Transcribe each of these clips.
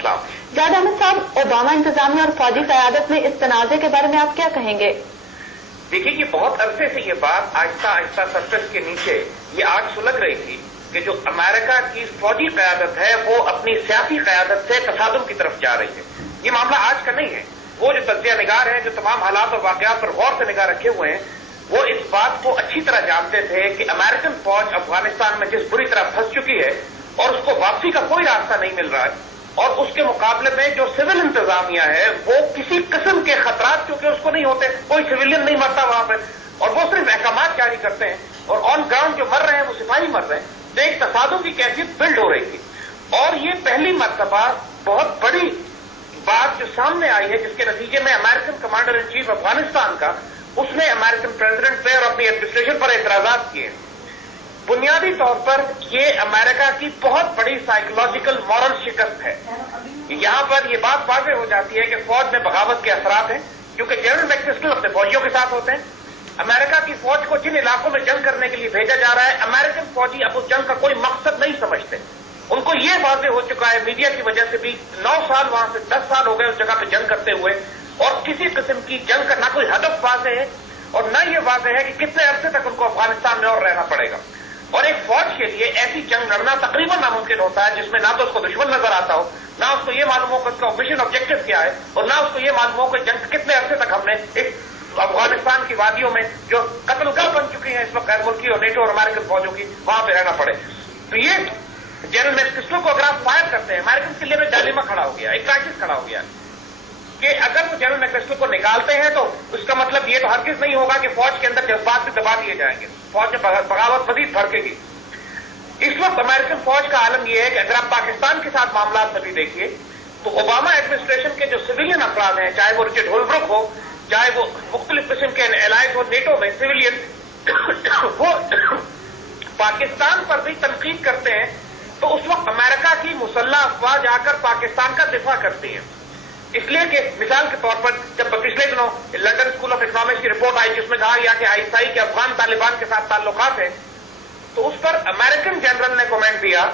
अस्सलाम। जावेद अहमद साहब, ओबामा इंतजामिया और फौजी क़यादत में इस तनाज़े के बारे में आप क्या कहेंगे? देखिए कि बहुत अरसे से ये बात आहिस्ता आहिस्ता सरफेस के नीचे ये आग सुलग रही थी कि जो अमेरिका की फौजी क़यादत है वो अपनी सियासी क़यादत से तसादुम की तरफ जा रही है। ये मामला आज का नहीं है। वो जो तज्ज़िया निगार है, जो तमाम हालात और वाक़यात पर गौर से निगाह रखे हुए हैं, वो इस बात को अच्छी तरह जानते थे कि अमेरिकन फौज अफगानिस्तान में जिस बुरी तरह फंस चुकी है और उसको वापसी का कोई रास्ता नहीं मिल रहा है, और उसके मुकाबले में जो सिविल इंतजामिया है वो किसी किस्म के खतरात क्योंकि उसको नहीं होते, कोई सिविलियन नहीं मरता वहां पर, और वो सिर्फ अहकामात जारी करते हैं और ऑन ग्राउंड जो मर रहे हैं वो सिपाही मर रहे हैं। तो एक तसादुम की कैफियत बिल्ड हो रही थी, और ये पहली मर्तबा बहुत बड़ी बात जो सामने आई है जिसके नतीजे में American commander in chief Afghanistan का उसने अमेरिकन प्रेसिडेंट पे और अपनी एडमिनिस्ट्रेशन पर एतराजात किए। बुनियादी तौर पर ये अमेरिका की बहुत बड़ी साइकोलॉजिकल मॉरल शिकस्त है। यहां पर यह बात वाज़ेह हो जाती है कि फौज में बगावत के असरात हैं, क्योंकि जनरल मैकक्रिस्टल अपने फौजियों के साथ होते हैं। अमेरिका की फौज को जिन इलाकों में जंग करने के लिए भेजा जा रहा है, अमेरिकन फौजी अब उस जंग का कोई मकसद नहीं समझते। उनको ये वाज़ेह हो चुका है मीडिया की वजह से भी, 9 साल वहां से 10 साल हो गए उस जगह पे जंग करते हुए, और किसी किस्म की जंग का ना कोई हदफ वाज़ेह है और न ये वाज़ेह है कि कितने अरसे तक उनको अफगानिस्तान में और रहना पड़ेगा। और एक फौज के लिए ऐसी जंग लड़ना तकरीबन नामुमकिन होता है जिसमें ना तो उसको दुश्मन नजर आता हो, ना उसको ये मालूम हो कि उसका मिशन ऑब्जेक्टिव क्या है, और ना उसको ये मालूम हो कि जंग कितने अरसे तक हमने एक अफगानिस्तान की वादियों में जो कत्लगाह बन चुकी है इस वक्त गैर मुल्की और नेटो और अमेरिकन फौजों की, वहां पर रहना पड़े। तो ये जनरल मैकक्रिस्टल को अगर आप फायर करते हैं, अमेरिकन के लिए में डायलेमा खड़ा हो गया, एक क्राइसिस खड़ा हो गया कि अगर वो जनरल मैकक्रिस्टल को निकालते हैं तो उसका मतलब ये तो हरगिज नहीं होगा कि फौज के अंदर जज्बात भी दबा दिए जाएंगे, फौज में बगावत मजीद भड़केगी। इस वक्त अमेरिकन फौज का आलम यह है कि अगर आप पाकिस्तान के साथ मामला अभी देखिए तो ओबामा एडमिनिस्ट्रेशन के जो सिविलियन अफराद हैं, चाहे वो रिचर्ड होलब्रुक हो, चाहे वो मुख्तलिफ किस्म के एलाइज हो नेटो में सिविलियन, वो पाकिस्तान पर भी तनकीद करते हैं। तो उस वक्त अमेरिका की मुसल्लह अफवाज आकर पाकिस्तान का दिफा करती है, इसलिए कि मिसाल के तौर पर जब पिछले दिनों लंदन स्कूल ऑफ इकोनॉमिक्स की रिपोर्ट आई जिसमें कहा गया कि आईएसआई के अफगान तालिबान के साथ ताल्लुकात हैं, तो उस पर अमेरिकन जनरल ने कमेंट दिया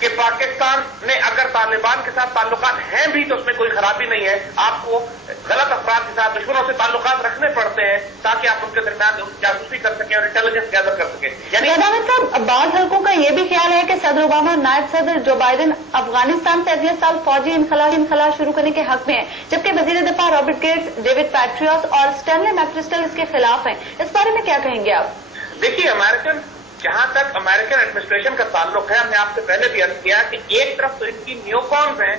कि पाकिस्तान ने अगर तालिबान के साथ ताल्लुकात हैं भी तो उसमें कोई खराबी नहीं है, आपको गलत अफराद के साथ दुश्मनों से ताल्लुकात रखने पड़ते हैं ताकि आप उनके दरमियान जासूसी कर सकें और इंटेलिजेंस गैदर कर सकें। यानी साहब, बाद हल्कों का यह भी ख्याल है कि सदर ओबामा और नायब सदर जो बाइडेन अफगानिस्तान से अगले साल फौजी इनखला शुरू करने के हक में है, जबकि वजीर दिफा रॉबर्ट गेट्स, डेविड पैट्रियस और स्टैनली मैकक्रिस्टल इसके खिलाफ हैं। इस बारे में क्या कहेंगे आप? देखिए, जहां तक अमेरिकन एडमिनिस्ट्रेशन का ताल्लुक है, हमने आपसे पहले भी अर्ज किया कि एक तरफ तो इनकी न्यूकॉन्स हैं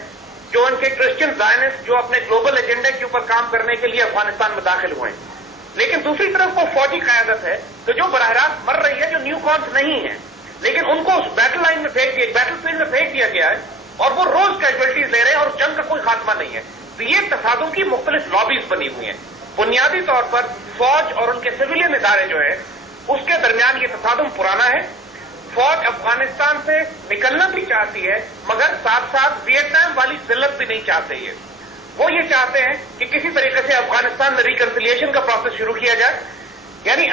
जो उनके क्रिश्चियन जायनिस्ट जो अपने ग्लोबल एजेंडे के ऊपर काम करने के लिए अफगानिस्तान में दाखिल हुए हैं, लेकिन दूसरी तरफ वो फौजी क़यादत है तो जो बराह रास्त मर रही है, जो न्यूकॉन्स नहीं है, लेकिन उनको उस बैटल लाइन में बैटल फील्ड में फेंक दिया गया है और वो रोज कैजुअल्टीज ले रहे हैं और जंग का कोई खात्मा नहीं है। तो ये तसादुम की मुख्तलिफ लॉबीज बनी हुई हैं। बुनियादी तौर पर फौज और उनके सिविलियन इदारे जो है उसके दरमियान ये तसादुम पुराना है। फौज अफगानिस्तान से निकलना भी चाहती है मगर साथ साथ वियतनाम वाली जिल्लत भी नहीं चाहते। वो ये चाहते हैं कि किसी तरीके से अफगानिस्तान में रिकंसिलिएशन का प्रोसेस शुरू किया जाए। यानी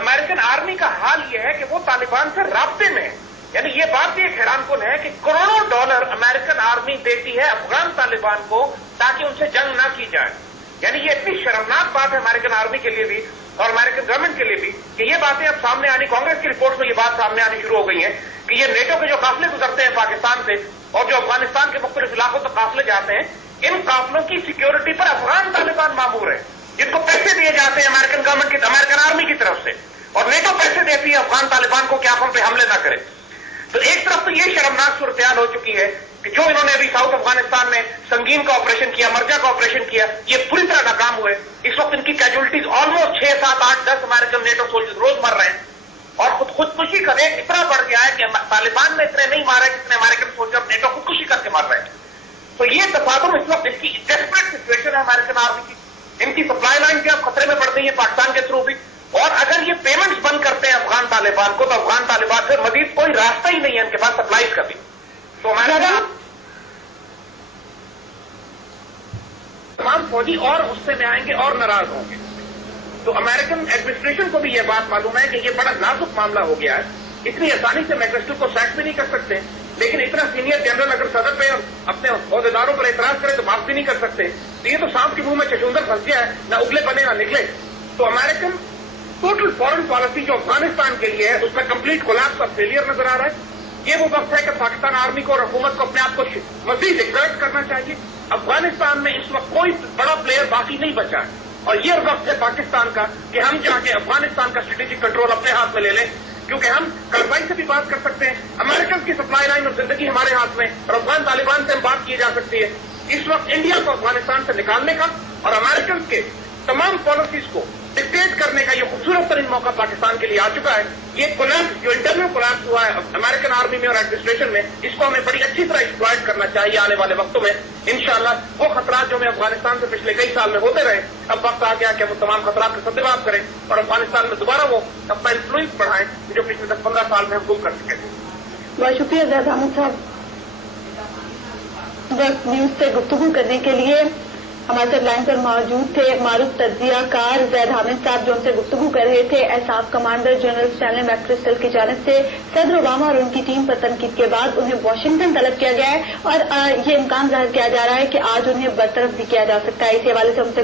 अमेरिकन आर्मी का हाल यह है कि वो तालिबान से राब्ते में है। यानी ये बात भी एक हैरानकुन है कि करोड़ों डॉलर अमेरिकन आर्मी देती है अफगान तालिबान को ताकि उनसे जंग ना की जाए। यानी ये इतनी शर्मनाक बात है अमेरिकन आर्मी के लिए भी और अमेरिकन गवर्नमेंट के लिए भी कि ये बातें अब सामने आनी, कांग्रेस की रिपोर्ट में ये बात सामने आनी शुरू हो गई है कि ये नेटो के जो काफिले गुजरते हैं पाकिस्तान से और जो अफगानिस्तान के मुख्तलिफ इलाकों तक काफिले जाते हैं, इन काफिलों की सिक्योरिटी पर अफगान तालिबान मामूर है, जिनको पैसे दिए जाते हैं अमेरिकन गवर्नमेंट की, अमेरिकन आर्मी की तरफ से, और नेटो पैसे देती है अफगान तालिबान को कि आप हम पे हमले ना करें। तो एक तरफ तो ये शर्मनाक सूरत हो चुकी है कि जो इन्होंने अभी साउथ अफगानिस्तान में संगीन का ऑपरेशन किया, मर्जा का ऑपरेशन किया, ये पूरी तरह नाकाम हुए। इस वक्त इनकी casualties almost 6, 7, 8, 10 American NATO soldiers रोज मर रहे हैं और खुदकुशी का रेट इतना बढ़ गया है कि तालिबान ने इतने नहीं मारे जितने अमेरिकन सोल्जर नेटो खुदकुशी करके मार रहे हैं। तो ये तफादुम इस वक्त इसकी डेस्परेट सिचुएशन है अमेरिकन आर्मी की। इनकी सप्लाई लाइन भी अब खतरे में पड़ गई है पाकिस्तान के थ्रू भी, और अगर ये पेमेंट्स बंद करते हैं अफगान तालिबान को तो अफगान तालिबान से मजीद कोई रास्ता ही नहीं है इनके पास सप्लाईज का भी। तो तमाम फौजी और गुस्से में आएंगे और नाराज होंगे। तो अमेरिकन एडमिनिस्ट्रेशन को भी यह बात मालूम है कि यह बड़ा नाजुक मामला हो गया है, इतनी आसानी से मैकक्रिस्टल को सैक भी नहीं कर सकते لیکن اتنا سینئر جنرل اگر صدر پہ اپنے عہدیداروں پر اعتراض کرے تو معاف بھی نہیں کر سکتے. تو یہ تو سانپ کے منہ میں چشندر پھنس گیا ہے, نہ اگلے بنے نہ نکلے. تو امریکن ٹوٹل فارن پالیسی جو افغانستان کے لیے ہے اس میں کمپلیٹ کولیپس اور فیلئر نظر آ رہا ہے. یہ وہ وقت ہے کہ پاکستان آرمی کو اور حکومت کو اپنے آپ کو مزید ایکسرٹ کرنا چاہیے. افغانستان میں اس وقت کوئی بڑا پلیئر باقی نہیں بچا ہے, اور یہ وقت ہے پاکستان کا کہ ہم جا کے افغانستان کا اسٹریٹجک کنٹرول اپنے ہاتھ میں لے لیں, کیونکہ ہم کارروائی سے بھی بات کر سکتے ہیں. امریکن کی سپلائی لائن اور زندگی ہمارے ہاتھ میں, اور افغان طالبان سے ہم بات کی جا سکتی ہے. اس وقت انڈیا کو افغانستان سے نکالنے کا اور امریکن کے تمام پالیسیز کو ڈکٹیٹ کرنے کا یہ خوبصورت ترین موقع پاکستان کے لیے آ چکا ہے. یہ کولیپس جو انٹرنل کولیپس ہوا ہے امریکن آرمی میں اور ایڈمنسٹریشن میں, اس کو ہمیں بڑی اچھی طرح ایکسپلائٹ کرنا چاہیے آنے والے وقتوں میں. انشاءاللہ وہ خطرات جو ہمیں افغانستان سے پچھلے کئی سال میں ہوتے رہے, اب وقت آ گیا کہ ہم تمام خطرات کا سدباب کریں اور افغانستان میں دوبارہ وہ اپنا انفلوئنس بڑھائیں جو پچھلے 10-15 سال میں حکومت کر چکے تھے. بہت شکریہ زید احمد صاحب. وقت نیوز سے گفتگو کرنے کے لیے ہمارے ساتھ لائن پر موجود تھے معروف تجزیہ کار زید حامد صاحب, جو ان سے گفتگو کر رہے تھے. ایساف کمانڈر جنرل اسٹینلی میکرسٹل کی جانب سے صدر اوباما اور ان کی ٹیم پر تنقید کے بعد انہیں واشنگٹن طلب کیا گیا ہے, اور یہ امکان ظاہر کیا جا رہا ہے کہ آج انہیں برطرف بھی کیا جا سکتا ہے. اسی حوالے سے ہم سے